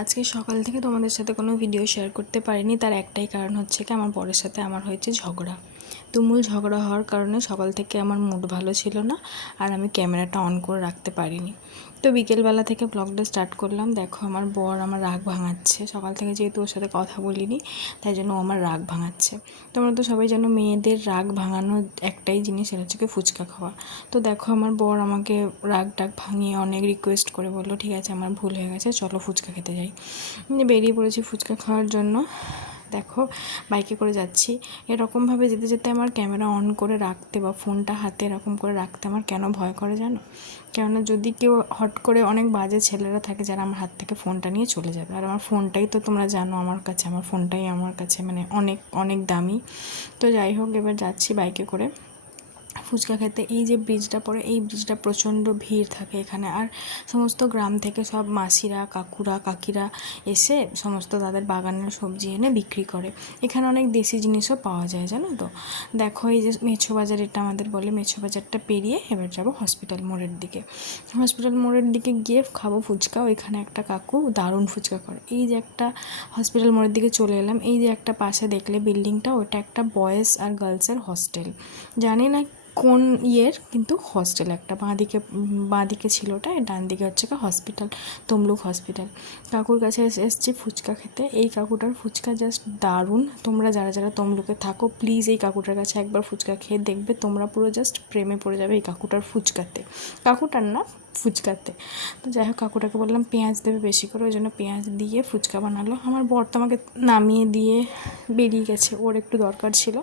আজকে সকাল থেকে তোমাদের সাথে কোনো ভিডিও শেয়ার করতে পারিনি, তার একটাই কারণ হচ্ছে কি আমার বরের সাথে আমার হয়েছে ঝগড়া। তুমুল ঝগড়া হওয়ার কারণে সকাল থেকে আমার মুড ভালো ছিল না, আর আমি ক্যামেরাটা অন করে রাখতে পারিনি। তো বিকেলবেলা থেকে ব্লগটা স্টার্ট করলাম। দেখো আমার বর আমার রাগ ভাঙাচ্ছে, সকাল থেকে যেহেতু ওর সাথে কথা বলিনি তাই জন্য ও আমার রাগ ভাঙাচ্ছে। তোমরা তো সবাই জানো মেয়েদের রাগ ভাঙানোর একটাই জিনিস, সেটা হচ্ছে কি ফুচকা খাওয়া। তো দেখো আমার বর আমাকে রাগ টাগ ভাঙিয়ে অনেক রিকোয়েস্ট করে বললো ঠিক আছে আমার ভুল হয়ে গেছে, চলো ফুচকা খেতে যাই। বেরিয়ে পড়েছি ফুচকা খাওয়ার জন্য। দেখো বাইকে করে যাচ্ছি, এরকমভাবে যেতে যেতে আমার ক্যামেরা অন করে রাখতে বা ফোনটা হাতে এরকম করে রাখতে আমার কেন ভয় করে জানো? কেননা যদি কেউ হট করে, অনেক বাজে ছেলেরা থাকে যারা আমার হাত থেকে ফোনটা নিয়ে চলে যাবে, আর আমার ফোনটাই তো তোমরা জানো আমার ফোনটাই আমার কাছে মানে অনেক অনেক দামি। তো যাই হোক, এবার যাচ্ছি বাইকে করে ফুচকা খেতে। এই যে ব্রিজটা পড়ে, এই ব্রিজটা প্রচণ্ড ভিড় থাকে এখানে, আর সমস্ত গ্রাম থেকে সব মাসিরা কাকুরা কাকিরা এসে সমস্ত তাদের বাগানের সবজি এনে বিক্রি করে। এখানে অনেক দেশি জিনিসও পাওয়া যায় জানো তো। দেখো এই যে মেছো বাজার, এটা আমাদের বলে মেছো বাজারটা পেরিয়ে এবার যাব হসপিটাল মোড়ের দিকে। হসপিটাল মোড়ের দিকে গিয়ে খাবো ফুচকা। ওইখানে একটা কাকু দারুণ ফুচকা করে। এই যে একটা হসপিটাল মোড়ের দিকে চলে এলাম, এই যে একটা পাশে দেখলে বিল্ডিংটা, ওটা একটা বয়েজ আর গার্লসের হস্টেল। জানি না কোন ইয়ের, কিন্তু হস্টেল একটা। বাঁদিকে ছিল ওটা, ডান দিকে হচ্ছে কি হসপিটাল, তমলুক হসপিটাল। কাকুর কাছে এসেছি ফুচকা খেতে। এই কাকুটার ফুচকা জাস্ট দারুণ। তোমরা যারা যারা তমলুকে থাকো প্লিজ এই কাকুটার কাছে একবার ফুচকা খেয়ে দেখবে, তোমরা পুরো জাস্ট প্রেমে পড়ে যাবে এই কাকুটার ফুচকাতে। কাকুটার না, ফুচকাতে। তো যাই হোক, কাকুটাকে বললাম পেঁয়াজ দেবে বেশি করে, ওই জন্য পেঁয়াজ দিয়ে ফুচকা বানালো। আমার বর তো আমাকে নামিয়ে দিয়ে বেরিয়ে গেছে, ওর একটু দরকার ছিল।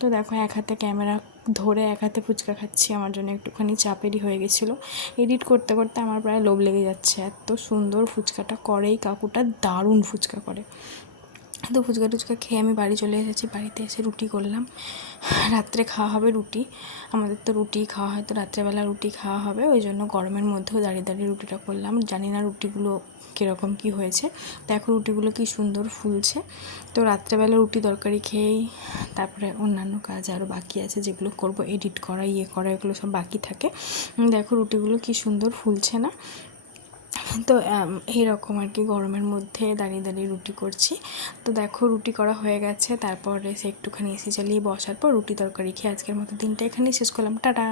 তো দেখো এক হাতে ক্যামেরা ধরে এক হাতে ফুচকা খাচ্ছি, আমার জন্য একটুখানি চাপেরই হয়ে গেছিলো। এডিট করতে করতে আমার প্রায় লোভ লেগে যাচ্ছে, এত সুন্দর ফুচকাটা করে এই কাকুটা, দারুণ ফুচকা করে। তো ফুচকা টুচকা খেয়ে আমি বাড়ি চলে এসেছি। বাড়িতে এসে রুটি করলাম, রাত্রে খাওয়া হবে রুটি। আমাদের তো রুটি খাওয়া হয়, তো রাত্রেবেলা রুটি খাওয়া হবে, ওই জন্য গরমের মধ্যেও দাঁড়িয়ে দাঁড়িয়ে রুটিটা করলাম। জানি না রুটিগুলো কীরকম কী হয়েছে, দেখো রুটিগুলো কী সুন্দর ফুলছে। তো রাত্রেবেলা রুটি তরকারি খেয়েই তারপরে অন্যান্য কাজ আরও বাকি আছে যেগুলো করব, এডিট করা করা এগুলো সব বাকি থাকে। দেখো রুটিগুলো কী সুন্দর ফুলছে না? তো এইরকম আর কি গরমের মধ্যে দাঁড়িয়ে দাঁড়িয়ে রুটি করছি। তো দেখো রুটি করা হয়ে গেছে, তারপরে সে একটুখানি এসি চালিয়ে বসার পর রুটি তরকারি খেয়ে আজকের মতো দিনটা এখানেই শেষ করলাম। টাটা।